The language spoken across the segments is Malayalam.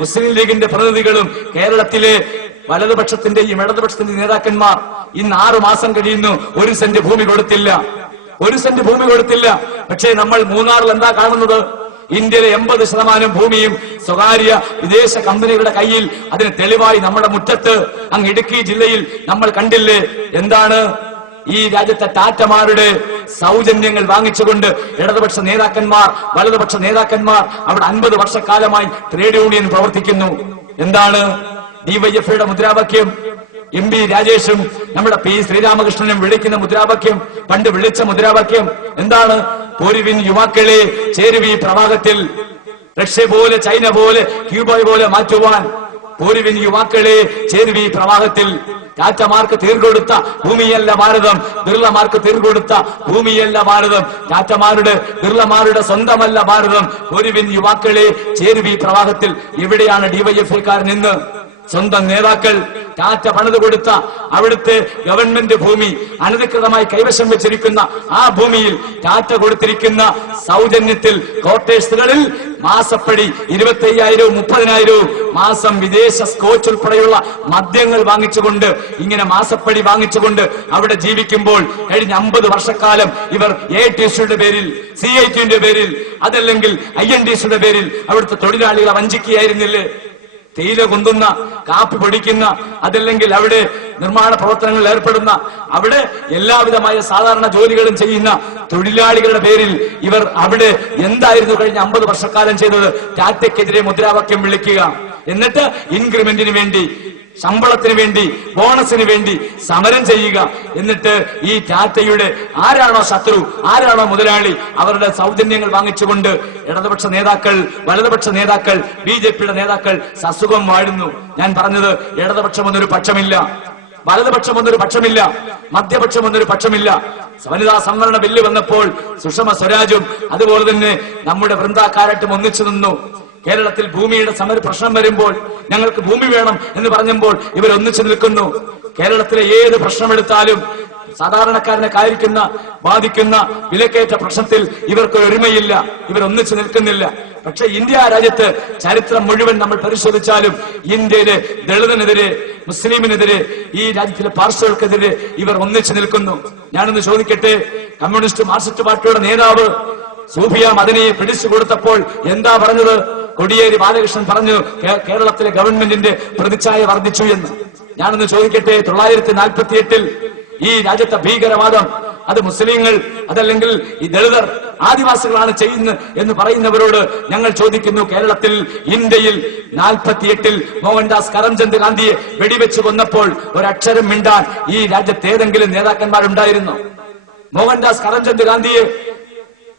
മുസ്ലിം ലീഗിന്റെ പ്രതിനിധികളും കേരളത്തിലെ വലതുപക്ഷത്തിന്റെയും ഇടതുപക്ഷത്തിന്റെയും നേതാക്കന്മാർ ഇന്ന് ആറു മാസം കഴിയുന്നു. ഒരു സെന്റ് ഭൂമി കൊടുത്തില്ല. ഒരു സെന്റ് ഭൂമി കൊടുത്തില്ല. പക്ഷേ നമ്മൾ മൂന്നാറിൽ എന്താ കാണുന്നത്? ഇന്ത്യയിലെ എൺപത് ശതമാനം ഭൂമിയും സ്വകാര്യ വിദേശ കമ്പനികളുടെ കയ്യിൽ അതിന് തെളിവായി നമ്മുടെ മുറ്റത്ത് അങ്ങ് ഇടുക്കി ജില്ലയിൽ നമ്മൾ കണ്ടില്ലേ? എന്താണ്? ഈ രാജ്യത്തെ ടാറ്റമാരുടെ സൗജന്യങ്ങൾ വാങ്ങിച്ചുകൊണ്ട് ഇടതുപക്ഷ നേതാക്കന്മാർ വലതുപക്ഷ നേതാക്കന്മാർ അവിടെ അൻപത് വർഷക്കാലമായി ട്രേഡ് യൂണിയൻ പ്രവർത്തിക്കുന്നു. എന്താണ് ഡിവൈഎഫ്ഐയുടെ മുദ്രാവാക്യം? എം ബി രാജേഷും നമ്മുടെ പി ശ്രീരാമകൃഷ്ണനും വിളിക്കുന്ന മുദ്രാവാക്യം പണ്ട് വിളിച്ച മുദ്രാവാക്യം എന്താണ്? പോരുവിൻ യുവാക്കളെ ചേരുവി പ്രവാഹത്തിൽ റഷ്യ പോലെ ചൈന പോലെ ക്യൂബ പോലെ മാറ്റുവാൻ പോരുവിൻ യുവാക്കളെ ചേരുവി പ്രവാഹത്തിൽ ടാറ്റമാർക്ക് തീർകൊടുത്ത ഭൂമിയല്ല ഭാരതം ബിർളമാർക്ക് തീർകൊടുത്ത ഭൂമിയല്ല ഭാരതം. ടാറ്റമാരുടെ ബിർളമാരുടെ സ്വന്തമല്ല ഭാരതം. ഒരുവിൻ യുവാക്കളെ ചേരുവി പ്രവാഹത്തിൽ എവിടെയാണ് ഡിവൈഎഫ്ഐക്കാരൻ ഇന്ന് സ്വന്തം നേതാക്കൾ ടാറ്റ പണിത് കൊടുത്ത അവിടുത്തെ ഗവൺമെന്റ് ഭൂമി അനധികൃതമായി കൈവശം വെച്ചിരിക്കുന്ന ആ ഭൂമിയിൽ ടാറ്റ കൊടുത്തിരിക്കുന്ന സൗജന്യത്തിൽ കോട്ടേഴ്സുകളിൽ മാസപ്പടി ഇരുപത്തി അയ്യായിരവും മുപ്പതിനായിരവും മാസം വിദേശ സ്കോച്ച് ഉൾപ്പെടെയുള്ള മദ്യങ്ങൾ വാങ്ങിച്ചുകൊണ്ട് ഇങ്ങനെ മാസപ്പടി വാങ്ങിച്ചുകൊണ്ട് അവിടെ ജീവിക്കുമ്പോൾ കഴിഞ്ഞ അമ്പത് വർഷക്കാലം ഇവർ എ ടി സിയുടെ പേരിൽ സി ഐ ടിയുടെ പേരിൽ അതല്ലെങ്കിൽ ഐ എൻ ടി സിയുടെ പേരിൽ അവിടുത്തെ തൊഴിലാളികളെ വഞ്ചിക്കുകയായിരുന്നില്ലേ? തേയില കൊണ്ടുന്ന കാപ്പി പൊടിക്കുന്ന അതല്ലെങ്കിൽ അവിടെ നിർമ്മാണ പ്രവർത്തനങ്ങളിൽ ഏർപ്പെടുന്ന അവിടെ എല്ലാവിധമായ സാധാരണ ജോലികളും ചെയ്യുന്ന തൊഴിലാളികളുടെ പേരിൽ ഇവർ അവിടെ എന്തായിരുന്നു കഴിഞ്ഞ അമ്പത് വർഷക്കാലം ചെയ്തത്? ടാറ്റയ്ക്കെതിരെ മുദ്രാവാക്യം വിളിക്കുക. എന്നിട്ട് ഇൻക്രിമെന്റിന് വേണ്ടി ശമ്പളത്തിന് വേണ്ടി ബോണസിന് വേണ്ടി സമരം ചെയ്യുക. എന്നിട്ട് ഈ ടാറ്റയുടെ ആരാണോ ശത്രു ആരാണോ മുതലാളി അവരുടെ സൗജന്യങ്ങൾ വാങ്ങിച്ചുകൊണ്ട് ഇടതുപക്ഷ നേതാക്കൾ വലതുപക്ഷ നേതാക്കൾ ബി ജെ പിയുടെ നേതാക്കൾ സസുഖം വാഴുന്നു. ഞാൻ പറഞ്ഞത് ഇടതുപക്ഷം എന്നൊരു പക്ഷമില്ല. വലതുപക്ഷം എന്നൊരു പക്ഷമില്ല. മധ്യപക്ഷം എന്നൊരു പക്ഷമില്ല. വനിതാ സംവരണ ബില്ല് വന്നപ്പോൾ സുഷമ സ്വരാജും അതുപോലെ തന്നെ നമ്മുടെ വൃന്ദാക്കാരട്ടും ഒന്നിച്ചു നിന്നു. കേരളത്തിൽ ഭൂമിയുടെ സമര പ്രശ്നം വരുമ്പോൾ ഞങ്ങൾക്ക് ഭൂമി വേണം എന്ന് പറഞ്ഞപ്പോൾ ഇവർ ഒന്നിച്ചു നിൽക്കുന്നു. കേരളത്തിലെ ഏത് പ്രശ്നമെടുത്താലും സാധാരണക്കാരനെ കാരിക്കുന്ന ബാധിക്കുന്ന വിലക്കയറ്റ പ്രശ്നത്തിൽ ഇവർക്ക് ഒരുമയില്ല. ഇവർ ഒന്നിച്ചു നിൽക്കുന്നില്ല. പക്ഷെ ഇന്ത്യ രാജ്യത്ത് ചരിത്രം മുഴുവൻ നമ്മൾ പരിശോധിച്ചാലും ഇന്ത്യയിലെ ദളിതനെതിരെ മുസ്ലിമിനെതിരെ ഈ രാജ്യത്തിലെ പാർശ്വകൾക്കെതിരെ ഇവർ ഒന്നിച്ചു നിൽക്കുന്നു. ഞാനൊന്ന് ചോദിക്കട്ടെ കമ്മ്യൂണിസ്റ്റ് മാർക്സിസ്റ്റ് പാർട്ടിയുടെ നേതാവ് സൂഫിയ മദനിയെ പിടിച്ചു കൊടുത്തപ്പോൾ എന്താ പറഞ്ഞത്? കൊടിയേരി ബാലകൃഷ്ണൻ പറഞ്ഞു കേരളത്തിലെ ഗവൺമെന്റിന്റെ പ്രതിച്ഛായ വർദ്ധിച്ചു എന്ന്. ഞാനൊന്ന് ചോദിക്കട്ടെ തൊള്ളായിരത്തി നാൽപ്പത്തി എട്ടിൽ ഈ രാജ്യത്തെ ഭീകരവാദം അത് മുസ്ലിങ്ങൾ അതല്ലെങ്കിൽ ഈ ദളിതർ ആദിവാസികളാണ് ചെയ്യുന്നത് എന്ന് പറയുന്നവരോട് ഞങ്ങൾ ചോദിക്കുന്നു കേരളത്തിൽ ഇന്ത്യയിൽ നാൽപ്പത്തിയെട്ടിൽ മോഹൻദാസ് കരംചന്ദ് ഗാന്ധിയെ വെടിവെച്ച് കൊന്നപ്പോൾ ഒരക്ഷരം മിണ്ടാൻ ഈ രാജ്യത്തേതെങ്കിലും നേതാക്കന്മാരുണ്ടായിരുന്നു? മോഹൻദാസ് കരംചന്ദ് ഗാന്ധിയെ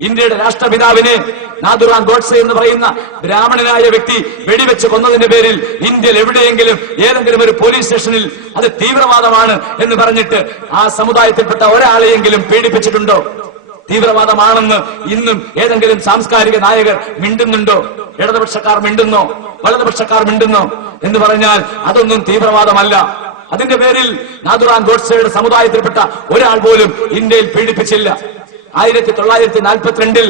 ഇന്ത്യയുടെ രാഷ്ട്രപിതാവിനെ നാദുറാൻ ഗോഡ്സെ എന്ന് പറയുന്ന ബ്രാഹ്മണനായ വ്യക്തി വെടിവെച്ച് കൊന്നതിന്റെ പേരിൽ ഇന്ത്യയിൽ എവിടെയെങ്കിലും ഏതെങ്കിലും ഒരു പോലീസ് സ്റ്റേഷനിൽ അത് തീവ്രവാദമാണ് എന്ന് പറഞ്ഞിട്ട് ആ സമുദായത്തിൽപ്പെട്ട ഒരാളെയെങ്കിലും പീഡിപ്പിച്ചിട്ടുണ്ടോ? തീവ്രവാദമാണെന്ന് ഇന്നും ഏതെങ്കിലും സാംസ്കാരിക നായകർ മിണ്ടുന്നുണ്ടോ? ഇടതുപക്ഷക്കാർ മിണ്ടുന്നോ? വലതുപക്ഷക്കാർ മിണ്ടുന്നോ? എന്ന് പറഞ്ഞാൽ അതൊന്നും തീവ്രവാദമല്ല. അതിന്റെ പേരിൽ നാദുറാൻ ഗോഡ്സെയുടെ സമുദായത്തിൽപ്പെട്ട ഒരാൾ പോലും ഇന്ത്യയിൽ പീഡിപ്പിച്ചില്ല. ആയിരത്തി തൊള്ളായിരത്തി നാൽപ്പത്തിരണ്ടിൽ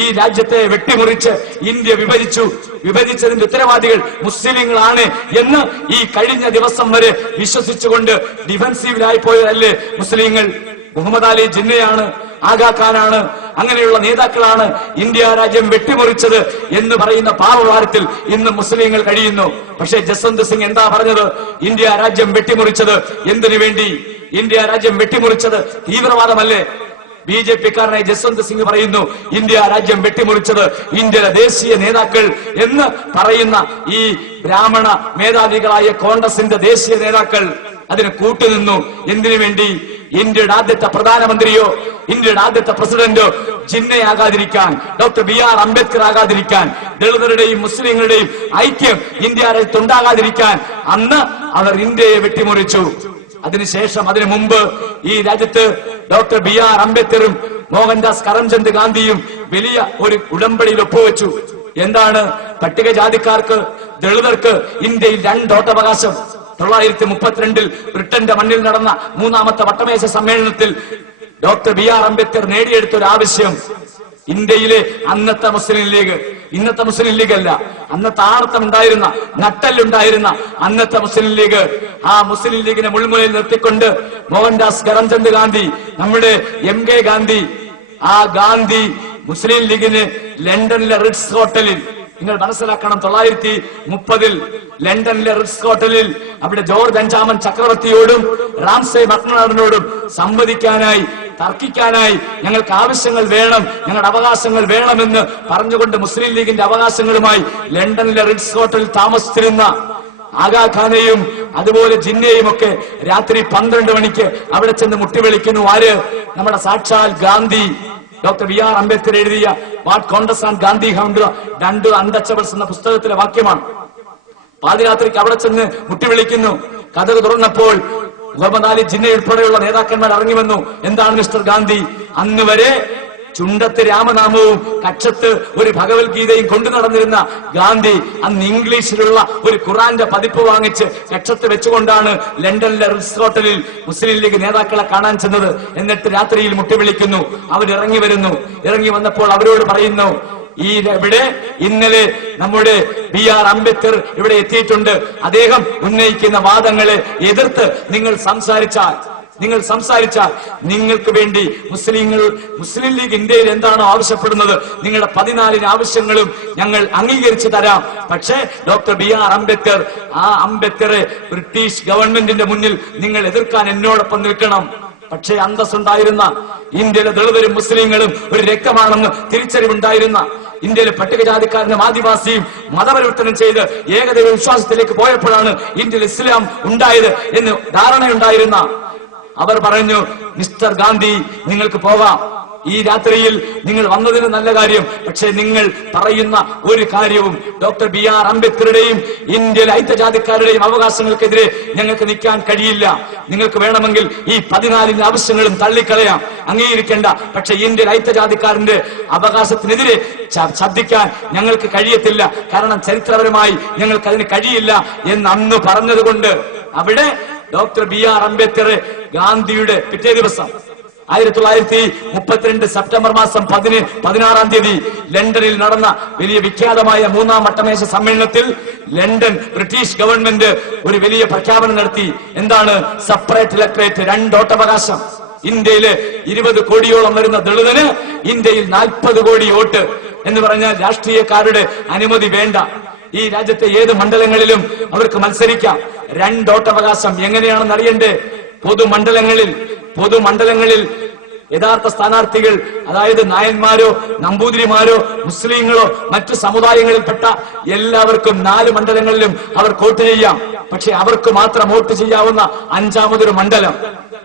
ഈ രാജ്യത്തെ വെട്ടിമുറിച്ച് ഇന്ത്യ വിഭജിച്ചു. വിഭജിച്ചതിന്റെ ഉത്തരവാദികൾ മുസ്ലിങ്ങളാണ് എന്ന് ഈ കഴിഞ്ഞ ദിവസം വരെ വിശ്വസിച്ചുകൊണ്ട് ഡിഫൻസീവിലായി പോയതല്ലേ മുസ്ലിങ്ങൾ? മുഹമ്മദ് അലി ജിന്നയാണ് ആഗാഖാനാണ് അങ്ങനെയുള്ള നേതാക്കളാണ് ഇന്ത്യ രാജ്യം വെട്ടിമുറിച്ചത് എന്ന് പറയുന്ന പാവഭാരത്തിൽ ഇന്ന് മുസ്ലിങ്ങൾ കഴിയുന്നു. പക്ഷേ ജസ്വന്ത് സിംഗ് എന്താ പറഞ്ഞത്? ഇന്ത്യ രാജ്യം വെട്ടിമുറിച്ചത് എന്തിനു വേണ്ടി? ഇന്ത്യ രാജ്യം വെട്ടിമുറിച്ചത് തീവ്രവാദമല്ലേ? ബി ജെ പിക്കാരനായ ജസ്വന്ത് സിംഗ് പറയുന്നു ഇന്ത്യ രാജ്യം വെട്ടിമുറിച്ചത് ഇന്ത്യയിലെ ദേശീയ നേതാക്കൾ എന്ന് പറയുന്ന ഈ ബ്രാഹ്മണ മേധാവികളായ കോൺഗ്രസിന്റെ ദേശീയ നേതാക്കൾ അതിന് കൂട്ടുനിന്നു. എന്തിനു വേണ്ടി? ഇന്ത്യയുടെ ആദ്യത്തെ പ്രധാനമന്ത്രിയോ ഇന്ത്യയുടെ ആദ്യത്തെ പ്രസിഡന്റോ ജിന്നയാകാതിരിക്കാൻ ഡോക്ടർ ബി ആർ അംബേദ്കർ ആകാതിരിക്കാൻ ദളിതരുടെയും മുസ്ലിങ്ങളുടെയും ഐക്യം ഇന്ത്യ രാജ്യത്തുണ്ടാകാതിരിക്കാൻ അന്ന് അവർ ഇന്ത്യയെ വെട്ടിമുറിച്ചു. അതിനുശേഷം അതിനു മുമ്പ് ഈ രാജ്യത്ത് ഡോക്ടർ ബി ആർ അംബേദ്കറും മോഹൻദാസ് കരംചന്ദ് ഗാന്ധിയും വലിയ ഒരു ഉടമ്പടിയിൽ ഒപ്പുവെച്ചു. എന്താണ്? പട്ടികജാതിക്കാർക്ക് ദളിതർക്ക് ഇന്ത്യയിൽ രണ്ടോട്ടവകാശം. തൊള്ളായിരത്തി മുപ്പത്തിരണ്ടിൽ ബ്രിട്ടന്റെ മണ്ണിൽ നടന്ന മൂന്നാമത്തെ വട്ടമേശ സമ്മേളനത്തിൽ ഡോക്ടർ ബി ആർ അംബേദ്കർ നേടിയെടുത്ത ഒരു ആവശ്യം. ഇന്ത്യയിലെ അന്നത്തെ മുസ്ലിം ലീഗ് ഇന്നത്തെ മുസ്ലിം ലീഗ് അല്ല. അന്നത്തെ ആർത്തം ഉണ്ടായിരുന്ന നട്ടല്ലുണ്ടായിരുന്ന അന്നത്തെ മുസ്ലിം ലീഗ്. ആ മുസ്ലിം ലീഗിനെ മുൾമുനയിൽ നിർത്തിക്കൊണ്ട് മോഹൻദാസ് കരംചന്ദ് ഗാന്ധി നമ്മുടെ എം കെ ഗാന്ധി ആ ഗാന്ധി മുസ്ലിം ലീഗിന് ലണ്ടനിലെ റിഡ്സ് ഹോട്ടലിൽ നിങ്ങൾ മനസ്സിലാക്കണം തൊള്ളായിരത്തി മുപ്പതിൽ ലണ്ടനിലെ റിസ് ഹോട്ടലിൽ അവിടെ ജോർജ് അഞ്ചാമൻ ചക്രവർത്തിയോടും റാംസെ മക്നാറിനോടും സംവദിക്കാനായി തർക്കിക്കാനായി ഞങ്ങൾക്ക് ആവശ്യങ്ങൾ വേണം ഞങ്ങളുടെ അവകാശങ്ങൾ വേണമെന്ന് പറഞ്ഞുകൊണ്ട് മുസ്ലിം ലീഗിന്റെ അവകാശങ്ങളുമായി ലണ്ടനിലെ റിസ് ഹോട്ടലിൽ താമസിച്ചിരുന്ന ആഗാഖാനെയും അതുപോലെ ജിന്നയും ഒക്കെ രാത്രി പന്ത്രണ്ട് മണിക്ക് അവിടെ ചെന്ന് മുട്ടിവിളിക്കുന്നു. ആര്? നമ്മുടെ സാക്ഷാൽ Gandhi. Doctor B R Ambedkar എഴുതിയ വാട്ട് കോൺഗ്രസ് ആൻഡ് ഗാന്ധി ഹൗന്ദ്ര രണ്ട് അൺടച്ചബിൾസ് എന്ന പുസ്തകത്തിലെ വാക്യമാണ്. പാതിരാത്രിക്ക് അവിടെ ചെന്ന് മുട്ടിവിളിക്കുന്നു. കഥകൾ തുറന്നപ്പോൾ മുഹമ്മദ് അലി ജിന്ന ഉൾപ്പെടെയുള്ള നേതാക്കന്മാർ ഇറങ്ങി വന്നു. എന്താണ് മിസ്റ്റർ ഗാന്ധി? അന്ന് വരെ ചുണ്ടത്ത് രാമനാമവും കക്ഷത്ത് ഒരു ഭഗവത്ഗീതയും കൊണ്ടു നടന്നിരുന്ന ഗാന്ധി അന്ന് ഇംഗ്ലീഷിലുള്ള ഒരു ഖുറാന്റെ പതിപ്പ് വാങ്ങിച്ച് കക്ഷത്ത് വെച്ചുകൊണ്ടാണ് ലണ്ടനിലെ റിസ് ഹോട്ടലിൽ മുസ്ലിം ലീഗ് നേതാക്കളെ കാണാൻ ചെന്നത്. എന്നിട്ട് രാത്രിയിൽ മുട്ടിവിളിക്കുന്നു അവരിറങ്ങി വരുന്നു. ഇറങ്ങി വന്നപ്പോൾ അവരോട് പറയുന്നു ഈ ഇവിടെ ഇന്നലെ നമ്മുടെ ബി ആർ അംബേദ്കർ ഇവിടെ എത്തിയിട്ടുണ്ട്. അദ്ദേഹം ഉന്നയിക്കുന്ന വാദങ്ങളെ എതിർത്ത് നിങ്ങൾ സംസാരിച്ചാൽ നിങ്ങൾ സംസാരിച്ചാൽ നിങ്ങൾക്ക് വേണ്ടി മുസ്ലിങ്ങൾ മുസ്ലിം ലീഗ് ഇന്ത്യയിൽ എന്താണോ ആവശ്യപ്പെടുന്നത്? നിങ്ങളുടെ പതിനാലിന് ആവശ്യങ്ങളും ഞങ്ങൾ അംഗീകരിച്ചു തരാം. പക്ഷേ ഡോക്ടർ ബി ആർ അംബേദ്കർ ആ അംബേദ്കറെ ബ്രിട്ടീഷ് ഗവൺമെന്റിന്റെ മുന്നിൽ നിങ്ങൾ എതിർക്കാൻ എന്നോടൊപ്പം നിൽക്കണം. പക്ഷേ അന്തസ്സുണ്ടായിരുന്ന ഇന്ത്യയിലെ ദളിതരും മുസ്ലിങ്ങളും ഒരു രക്തമാണെന്ന് തിരിച്ചറിവുണ്ടായിരുന്ന ഇന്ത്യയിലെ പട്ടികജാതിക്കാരനും ആദിവാസിയും മതപരിവർത്തനം ചെയ്ത് ഏകദൈവ വിശ്വാസത്തിലേക്ക് പോയപ്പോഴാണ് ഇന്ത്യയിൽ ഇസ്ലാം ഉണ്ടായത് എന്ന് ധാരണയുണ്ടായിരുന്ന അവർ പറഞ്ഞു മിസ്റ്റർ ഗാന്ധി നിങ്ങൾക്ക് പോകാം ഈ രാത്രിയിൽ നിങ്ങൾ വന്നതിന് നല്ല കാര്യം. പക്ഷെ നിങ്ങൾ പറയുന്ന ഒരു കാര്യവും ഡോക്ടർ ബി ആർ അംബേദ്കറുടെയും ഇന്ത്യയിലെ ഐക്യജാതിക്കാരുടെയും അവകാശങ്ങൾക്കെതിരെ ഞങ്ങൾക്ക് നിൽക്കാൻ കഴിയില്ല. നിങ്ങൾക്ക് വേണമെങ്കിൽ ഈ പതിനാലിന്റെ ആവശ്യങ്ങളും തള്ളിക്കളയാം. അംഗീകരിക്കേണ്ട. പക്ഷെ ഇന്ത്യയിലെ ഐക്യജാതിക്കാരന്റെ അവകാശത്തിനെതിരെ ശ്രദ്ധിക്കാൻ ഞങ്ങൾക്ക് കഴിയത്തില്ല. കാരണം ചരിത്രപരമായി ഞങ്ങൾക്ക് അതിന് കഴിയില്ല എന്ന് അന്ന് പറഞ്ഞതുകൊണ്ട് അവിടെ ഡോക്ടർ ബി ആർ അംബേദ്കർ ഗാന്ധിയുടെ പിറ്റേ ദിവസം ആയിരത്തി തൊള്ളായിരത്തി മുപ്പത്തിരണ്ട് സെപ്റ്റംബർ മാസം പതിന് പതിനാറാം തീയതി ലണ്ടനിൽ നടന്ന വലിയ വിഖ്യാതമായ മൂന്നാം വട്ടമേശ സമ്മേളനത്തിൽ ലണ്ടൻ ബ്രിട്ടീഷ് ഗവൺമെന്റ് ഒരു വലിയ പ്രഖ്യാപനം നടത്തി. എന്താണ്? സെപ്പറേറ്റ് ഇലക്ട്രേറ്റ് രണ്ടോട്ടവകാശം ഇന്ത്യയിലെ ഇരുപത് കോടിയോളം വരുന്ന ദളിതന് ഇന്ത്യയിൽ നാൽപ്പത് കോടി വോട്ട് എന്ന് പറഞ്ഞാൽ രാഷ്ട്രീയക്കാരുടെ അനുമതി വേണ്ട. ഈ രാജ്യത്തെ ഏത് മണ്ഡലങ്ങളിലും അവർക്ക് മത്സരിക്കാം. രണ്ടോട്ടവകാശം എങ്ങനെയാണെന്ന് അറിയണ്ടേ? പൊതുമണ്ഡലങ്ങളിൽ പൊതുമണ്ഡലങ്ങളിൽ യഥാർത്ഥ സ്ഥാനാർത്ഥികൾ അതായത് നായന്മാരോ നമ്പൂതിരിമാരോ മുസ്ലിങ്ങളോ മറ്റു സമുദായങ്ങളിൽപ്പെട്ട എല്ലാവർക്കും നാല് മണ്ഡലങ്ങളിലും അവർ വോട്ട് ചെയ്യാം. പക്ഷെ അവർക്ക് മാത്രം വോട്ട് ചെയ്യാവുന്ന അഞ്ചാമതൊരു മണ്ഡലം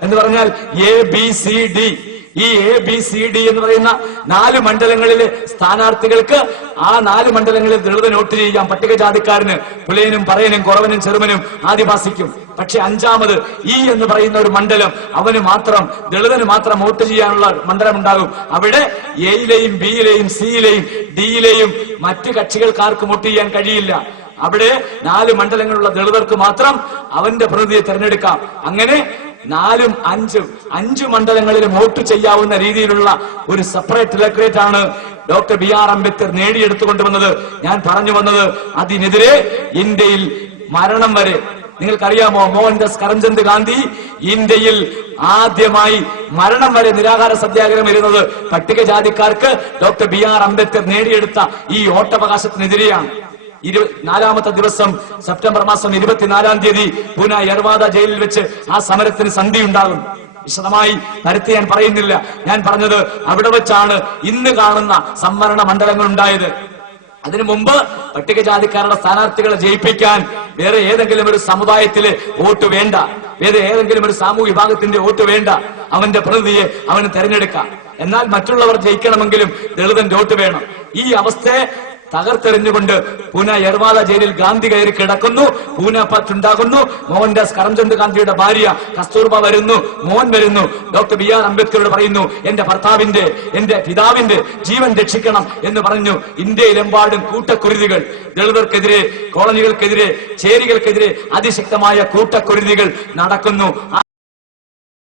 എന്ന് പറഞ്ഞാൽ എ ബി സി ഡി ഈ എ ബി സി ഡി എന്ന് പറയുന്ന നാല് മണ്ഡലങ്ങളിലെ സ്ഥാനാർത്ഥികൾക്ക് ആ നാല് മണ്ഡലങ്ങളിൽ ദളിത് നോട്ട് ചെയ്യാം പട്ടികജാതിക്കാരന് പുലയനും പറയനും കുറവനും ചെറുമനും ആദിവാസിക്കും. പക്ഷെ അഞ്ചാമത് ഈ എന്ന് പറയുന്ന ഒരു മണ്ഡലം അവന് മാത്രം ദളിതന് മാത്രം വോട്ട് ചെയ്യാനുള്ള മണ്ഡലം ഉണ്ടാകും അവിടെ എയിലെയും ബിയിലെയും സിയിലെയും ഡിയിലെയും മറ്റു കക്ഷികൾക്കാർക്കും വോട്ട് ചെയ്യാൻ കഴിയില്ല. അവിടെ നാല് മണ്ഡലങ്ങളുള്ള ദളിതർക്ക് മാത്രം അവന്റെ പ്രതിനിധിയെ തെരഞ്ഞെടുക്കാം. അങ്ങനെ നാലും അഞ്ചും അഞ്ചു മണ്ഡലങ്ങളിലും വോട്ട് ചെയ്യാവുന്ന രീതിയിലുള്ള ഒരു സെപ്പറേറ്റ് ഇലക്ട്രേറ്റ് ആണ് ഡോക്ടർ ബി ആർ അംബേദ്കർ നേടിയെടുത്തുകൊണ്ട് വന്നത്. ഞാൻ പറഞ്ഞു വന്നത് അതിനെതിരെ ഇന്ത്യയിൽ മരണം വരെ. നിങ്ങൾക്കറിയാമോ മോഹൻദാസ് കരംചന്ദ് ഗാന്ധി ഇന്ത്യയിൽ ആദ്യമായി മരണം വരെ നിരാഹാര സത്യാഗ്രഹം ഇരുന്നത് പട്ടികജാതിക്കാർക്ക് ഡോക്ടർ ബി ആർ അംബേദ്കർ നേടിയെടുത്ത ഈ വോട്ടവകാശത്തിനെതിരെയാണ്. ഇരു നാലാമത്തെ ദിവസം സെപ്റ്റംബർ മാസം ഇരുപത്തിനാലാം തീയതി പൂന യർവാദ ജയിലിൽ വെച്ച് ആ സമരത്തിന് സന്ധി ഉണ്ടാകും വിശദമായി നരത്തി ഞാൻ പറയുന്നില്ല. ഞാൻ പറഞ്ഞത് അവിടെ വെച്ചാണ് ഇന്ന് കാണുന്ന സംവരണ മണ്ഡലങ്ങൾ ഉണ്ടായത് അതിനു മുമ്പ് പട്ടികജാതിക്കാരുടെ സ്ഥാനാർത്ഥികളെ ജയിപ്പിക്കാൻ വേറെ ഏതെങ്കിലും ഒരു സമുദായത്തിലെ വോട്ട് വേണ്ട. വേറെ ഏതെങ്കിലും ഒരു സാമൂഹ്യ വിഭാഗത്തിന്റെ വോട്ട് വേണ്ട. അവന്റെ പ്രതിയെ അവന് തെരഞ്ഞെടുക്കാം. എന്നാൽ മറ്റുള്ളവർ ജയിക്കണമെങ്കിലും ദളിതന്റെ വോട്ട് വേണം. ഈ അവസ്ഥയെ തകർത്തെറിഞ്ഞുകൊണ്ട് പൂന എർവാല ജയിലിൽ ഗാന്ധി കയറി കിടക്കുന്നു. പൂന പത്തുണ്ടാകുന്നു മോഹൻദാസ് കരംചന്ദ് ഗാന്ധിയുടെ ഭാര്യ കസ്തൂർബ വരുന്നു. മോഹൻ വരുന്നു. ഡോക്ടർ ബി ആർ അംബേദ്കറോട് പറയുന്നു എന്റെ ഭർത്താവിന്റെ എന്റെ പിതാവിന്റെ ജീവൻ രക്ഷിക്കണം എന്ന് പറഞ്ഞു ഇന്ത്യയിലെമ്പാടും കൂട്ടക്കുരുതികൾ. ദളിതർക്കെതിരെ കോളനികൾക്കെതിരെ ചേരികൾക്കെതിരെ അതിശക്തമായ കൂട്ടക്കുരുതികൾ നടക്കുന്നു.